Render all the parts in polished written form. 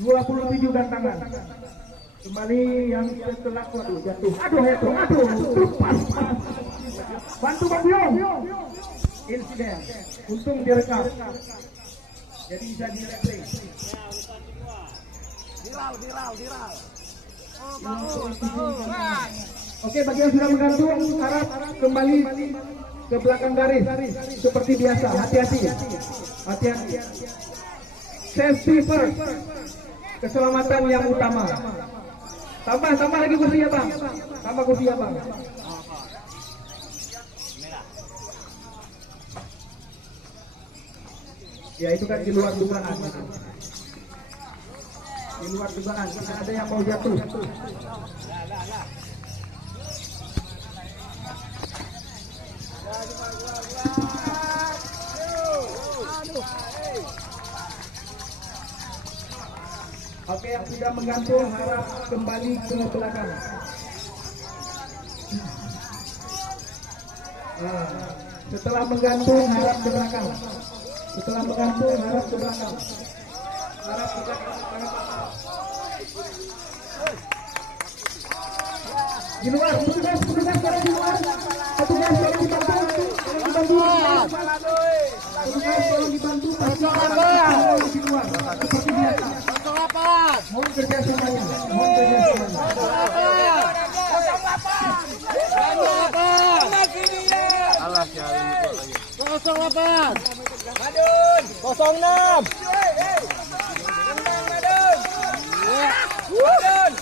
27 gantangan. Kembali yang setelah jatuh. Aduh, pas. Bantu Bang Biong. Insiden. Untung direkam. Jadi bisa di-replay. Viral. Oke, bagi yang sudah menggantung harap kembali ke belakang garis seperti biasa. Hati-hati. Safety first. Keselamatan yang utama. Tambah lagi kursinya Bang. Tambah kursinya Bang. Ya itu kan di luar dugaan. Di luar dugaan, tidak ada yang mau jatuh. Oke, yang sudah menggantung harap kembali ke belakang. Setelah menggantung harap ke belakang. Di luar, petugas di luar. Petugas tolong dibantu. Di luar. Seperti biasa. Mohon kerja semuanya. Alah ya ini 08 Madun 06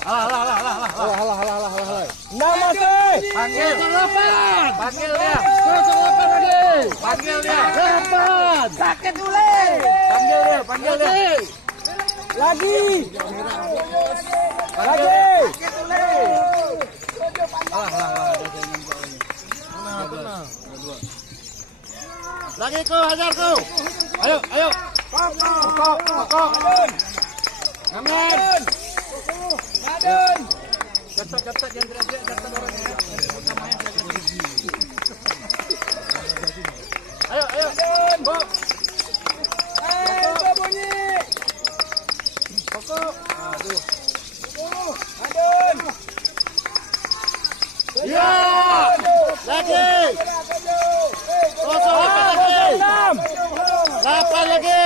Alah. Nama sih Panggil. 08 Panggil dia. 08 lagi Panggil dia. 8 sakit dulu. Panggil dia. lagi Lagi kau, hajar kau. Ayo. Pokok. Ngamen. Madun Cepat jangan teriak-teriak, jatuh orangnya. Ayo. Pokok. bunyi. Pokok. Aduh. Madun. Ya. Lagi. 08 lagi. 8 lagi.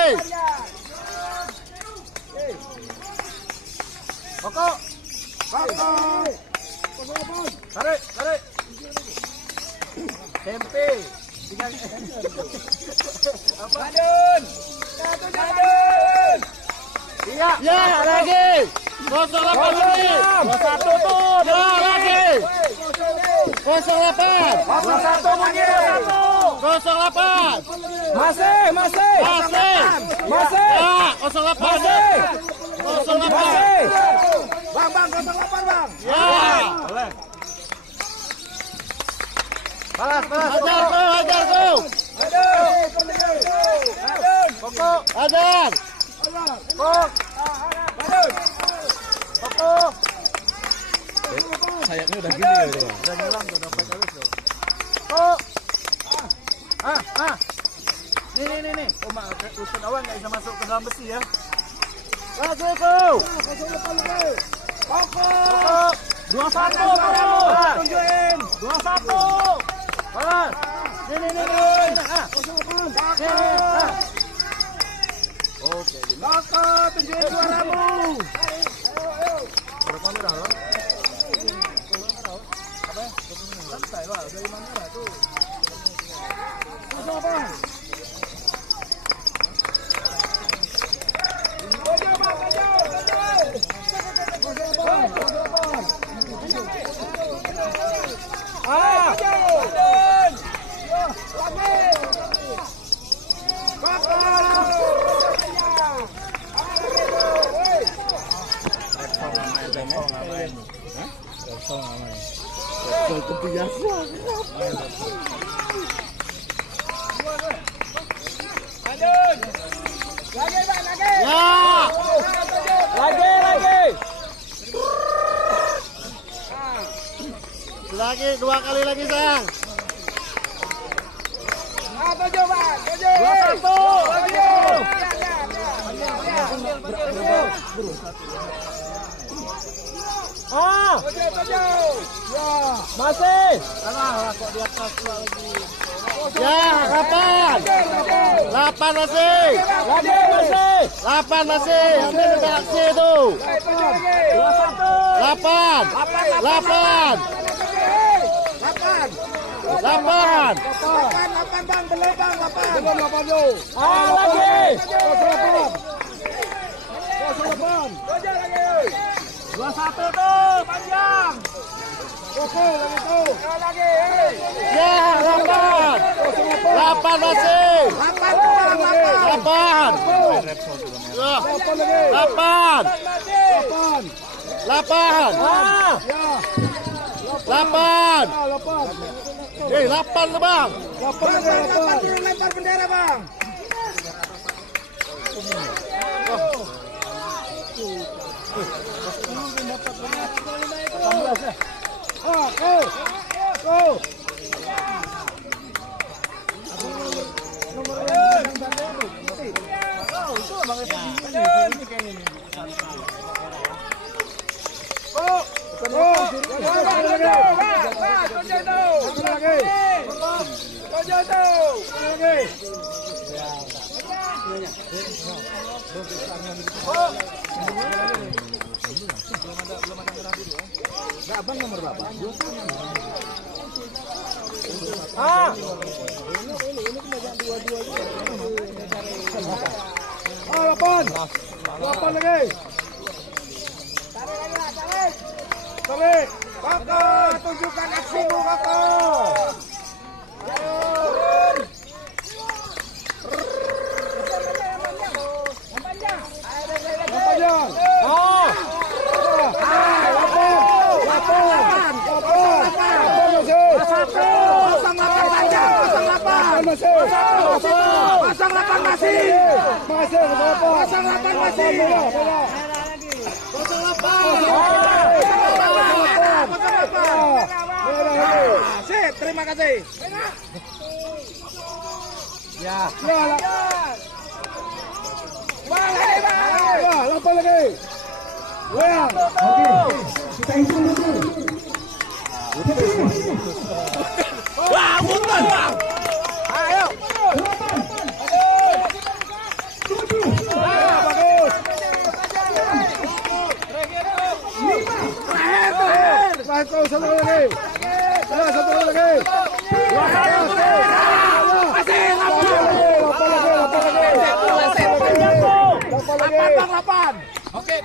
Pokok. Tarik. Tempe. Madun. Iya. ya lagi 08 lagi. 21 tuh Ya lagi. 08 21 bunyi. 08. masih Ya, 08. 08. Bang 08 Bang. Ya. Boleh. Balas. Hajar kau. Madun. Pokok. ajar Pokok. Pokok. sayapnya udah gini ya itu Udah nyelam tuh, udah pakai terus tuh. Pokok. Nih. Oh, usut awan nggak bisa masuk ke dalam besi ya. lagi kau Pokok. 21 Tunjukin. 21 Balas. Nih. Oke, gini. Pokok, tunjukin suaramu. Berapa merah loh? Santai lah, dari mana lah tuh? Lagi 2 kali lagi, Sang. 7 Bang. 21 7. Ah, masih. Ya, 8 masih. 8 masih. Ambil dekat aksi itu. 8. 8. 8. Bang, belum bang, 8. Ah, lagi. 21 tuh, panjang. Ya, 8. 8 masih. 8. 8. 8. Ah. 8. 8 tuh, Bang. lempar bendera bang. Ah. 8 lagi. Tarik. Kakak, tunjukkan aksimu kakak. Oh. Sip, terima kasih. Ya. Lapor lagi. Oke, kita hitung dulu. Wah, bukan, Bang. Ayo. Satu lagi. Satu lagi. Lapor lagi. 8. Oke,